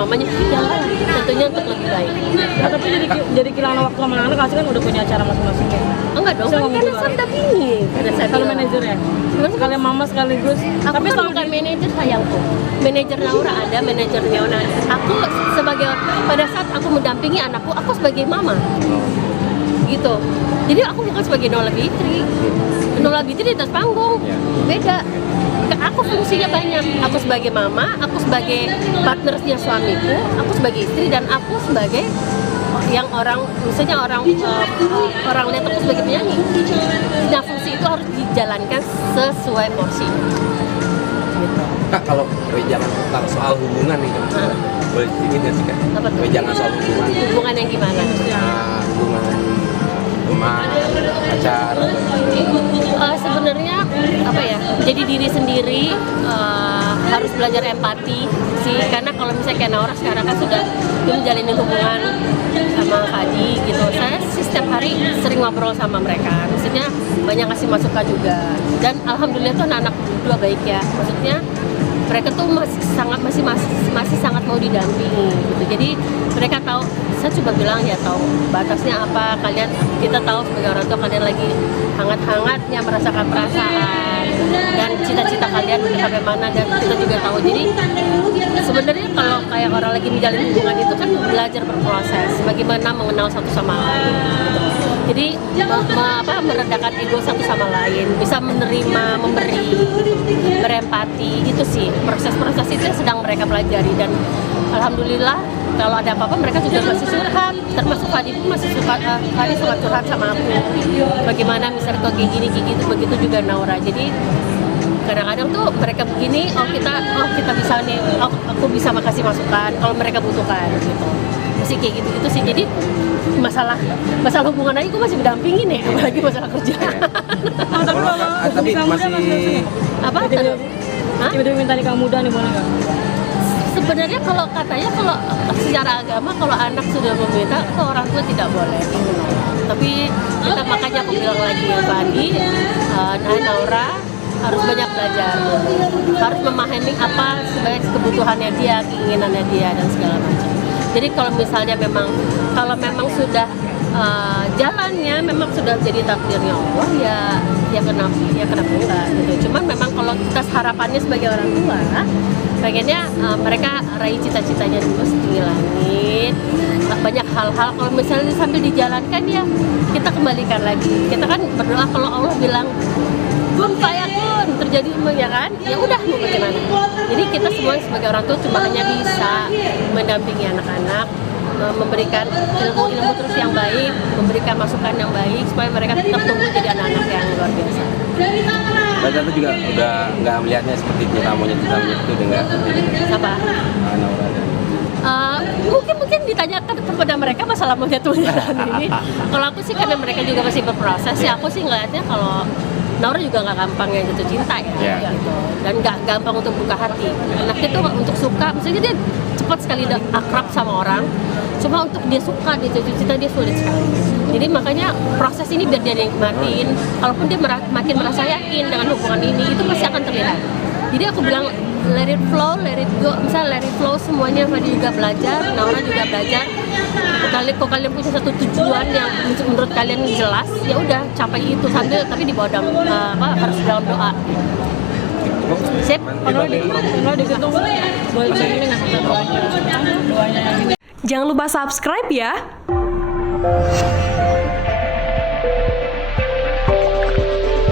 mamanya, ya enggak, tentunya untuk lebih baik. Nah, tapi jadi kehilangan waktu sama anak-anak pasti kan udah punya acara masing-masing ya. Enggak dong, kan karena saya dampingi. Kalau manajer ya, sekalian mama sekaligus. Aku Tapi kan bukan manajer sayangku. Manajer Naura ada, manajer Neona ada. Aku sebagai, pada saat aku mendampingi anakku, aku sebagai mama. Gitu. Jadi aku bukan sebagai Nola Bitri. Nola Bitri di atas panggung. Beda. Aku fungsinya banyak. Aku sebagai mama, aku sebagai partnernya suamiku, aku sebagai istri, dan aku sebagai yang orang, misalnya orang lihat aku sebagai penyanyi. Nah, fungsi itu harus dijalankan sesuai porsi. Gitu. Kak, kalau wejangan tentang soal hubungan nih, boleh sedikit nggak sih Kak? Apa tuh? Wejangan soal hubungan. Hubungan yang gimana? Hubungan teman, pacar. Sebenarnya apa ya? Jadi diri sendiri, harus belajar empati sih. Karena kalau misalnya kayak Naura sekarang kan sudah menjalin hubungan sama Kadi gitu. Saya sih setiap hari sering ngobrol sama mereka. Maksudnya banyak kasih masukan juga. Dan alhamdulillah tuh anak-anak dua baik ya. Maksudnya mereka tuh masih sangat mau didampingi gitu. Jadi mereka tahu, saya coba bilang ya tahu batasnya apa, kita tahu sebagai orang tua kalian lagi hangat-hangatnya merasakan perasaan dan cita-cita kalian sampai mana, dan kita juga tahu. Jadi sebenarnya kalau kayak orang lagi menjalin hubungan itu kan belajar berproses, bagaimana mengenal satu sama lain gitu. Jadi meredakan ego satu sama lain, bisa menerima, memberi, berempati, itu sih proses-proses itu yang sedang mereka pelajari. Dan alhamdulillah kalau ada apa-apa mereka juga masih curhat, termasuk Fadi itu masih Fadi suka curhat sama aku. Bagaimana misalnya kok kayak gini, begitu juga Naura. Jadi kadang-kadang tuh mereka begini, kita bisa nih, aku bisa makasih masukan kalau mereka butuhkan gitu. Mesti kayak gitu sih. Jadi masalah hubungan aja gue masih mendampingin ya, apalagi masalah kerjaan. Tapi masih apa? Tiba-tiba minta nikah muda nih, boleh nggak? Sebenarnya kalau katanya, kalau secara agama kalau anak sudah meminta ke orang tua tidak boleh. Tapi kita makanya aku bilang lagi ya Fadi, Naura harus banyak belajar, harus memahami apa sebagai kebutuhannya dia, keinginannya dia, dan segala macam. Jadi kalau misalnya memang sudah jalannya memang sudah jadi takdirnya Allah, ya kenapa enggak gitu. Cuman memang kalau kita harapannya sebagai orang tua, pengennya mereka raih cita-citanya dulu setinggi langit. Banyak hal-hal kalau misalnya sambil dijalankan ya kita kembalikan lagi. Kita kan berdoa kalau Allah bilang kun fayakun, terjadi ya kan, ya udah mau bagaimana. Jadi kita semua sebagai orang tua cuma hanya bisa mendampingi anak-anak, memberikan ilmu terus yang baik, memberikan masukan yang baik supaya mereka tetap tumbuh jadi anak-anak yang luar biasa. Berarti itu juga udah nggak melihatnya seperti cinta monyet itu dengan Apa? Naura. Mungkin ditanyakan kepada mereka masalah monyet-monyetan ini. Kalau aku sih karena mereka juga masih berproses, ya aku sih ngelihatnya kalau Naura juga nggak gampang yang jatuh cinta ya, gitu. Dan nggak gampang untuk buka hati. Anaknya tuh untuk suka, misalnya dia cepat sekali akrab sama orang, cuma untuk dia suka, dia jatuh cinta dia sulit sekali. Jadi makanya proses ini biar dia nikmatin, kalaupun dia makin merasa yakin dengan hubungan ini, itu pasti akan terlihat. Jadi aku bilang let it flow, let it go, misalnya let it flow semuanya. Fadi juga belajar, Naura juga belajar. Kalau kalian punya satu tujuan yang menurut kalian jelas, ya udah capai itu sambil tapi di bawah harus dalam doa. Sip. Kalau diketung boleh nggak doanya yang ini? Jangan lupa subscribe ya.